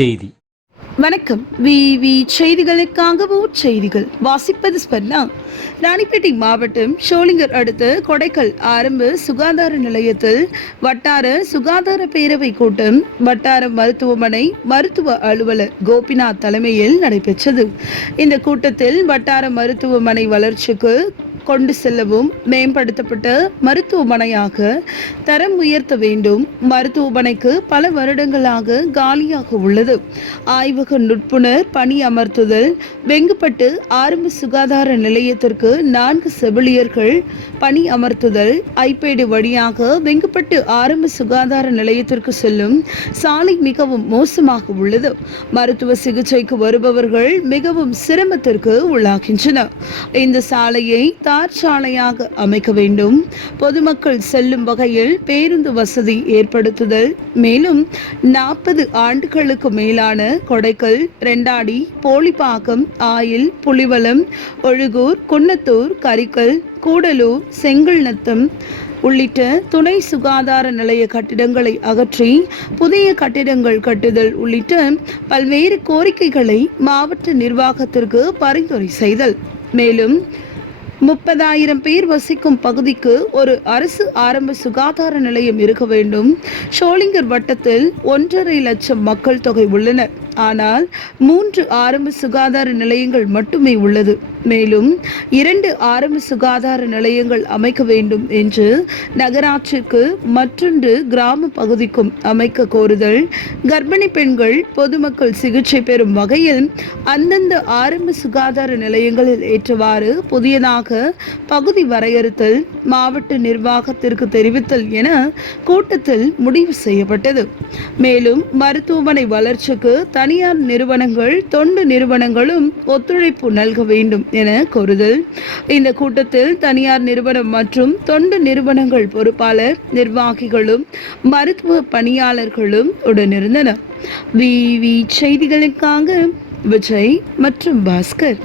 செய்தி. வணக்கம். விவி செய்திகளுக்காக செய்திகள் வாசிப்பது ஸ்பர்ணா. ராணிப்பேட்டை மாவட்டம் ஷோலிங்கர் அடுத்த கொடைக்கல் ஆரம்ப சுகாதார நிலையத்தில் வட்டார சுகாதார பேரவை கூட்டம் வட்டார மருத்துவமனை மருத்துவ அலுவலர் கோபிநாத் தலைமையில் நடைபெற்றது. இந்த கூட்டத்தில் வட்டார மருத்துவமனை வளர்ச்சிக்கு கொண்டு செல்லவும் மேம்படுத்தப்பட்ட மருத்துவமனையாக தரம் உயர்த்த வேண்டும். மருத்துவமனைக்கு பல வருடங்களாக காலியாக உள்ளது. ஆய்வக நுட்புணர் பணி அமர்த்துதல். வெங்குப்பட்டு ஆரம்ப சுகாதார நிலையத்திற்கு 4 செவிலியர்கள் பணி அமர்த்துதல். ஐபேடு வழியாக வெங்குப்பட்டு ஆரம்ப சுகாதார நிலையத்திற்கு செல்லும் சாலை மிகவும் மோசமாக உள்ளது. மருத்துவ சிகிச்சைக்கு வருபவர்கள் மிகவும் சிரமத்திற்கு உள்ளாகின்றனர். இந்த சாலையை தார் சாலையாக அமைக்க வேண்டும். பொதுமக்கள் செல்லும் வகையில் பேருந்து வசதி ஏற்படுத்துதல். மேலும் 40 ஆண்டுகளுக்கு மேலான கொடைக்கல், ரெண்டாடி, போலிப்பாக்கம், ஆயில், புலிவலம், ஒழுகூர், குன்னத்தூர், கரிக்கல், கூடலூர், செங்கல்நத்தம் உள்ளிட்ட துணை சுகாதார நிலைய கட்டிடங்களை அகற்றி புதிய கட்டிடங்கள் கட்டுதல் உள்ளிட்ட பல்வேறு கோரிக்கைகளை மாவட்ட நிர்வாகத்திற்கு பரிந்துரை செய்தல். மேலும் 30,000 பேர் வசிக்கும் பகுதிக்கு ஒரு அரசு ஆரம்ப சுகாதார நிலையம் இருக்க வேண்டும். ஷோலிங்கர் வட்டத்தில் 1.5 லட்சம் மக்கள் தொகை உள்ளனர். ஆனால் 3 ஆரம்ப சுகாதார நிலையங்கள் மட்டுமே உள்ளது. மேலும் 2 ஆரம்ப சுகாதார நிலையங்கள் அமைக்க வேண்டும் என்று நகராட்சிக்கு மற்றொன்று கிராம பகுதிக்கும் அமைக்க கோருதல். கர்ப்பிணி பெண்கள் பொதுமக்கள் சிகிச்சை பெறும் வகையில் அந்தந்த ஆரம்ப சுகாதார நிலையங்களில் ஏற்றவாறு புதியதாக பகுதி வரையறுத்தல், மாவட்ட நிர்வாகத்திற்கு தெரிவித்தல் என கூட்டத்தில் முடிவு செய்யப்பட்டது. மேலும் மருத்துவமனை வளர்ச்சிக்கு தனியார் நிறுவனங்கள், தொண்டு நிறுவனங்களும் ஒத்துழைப்பு நல்க வேண்டும் என கோருதல். இந்த கூட்டத்தில் தனியார் நிறுவனம் மற்றும் தொண்டு நிறுவனங்கள் பொறுப்பாளர், நிர்வாகிகளும் மருத்துவ பணியாளர்களும் உடனிருந்தனர். விவி செய்திகளுக்காக விஜய் மற்றும் பாஸ்கர்.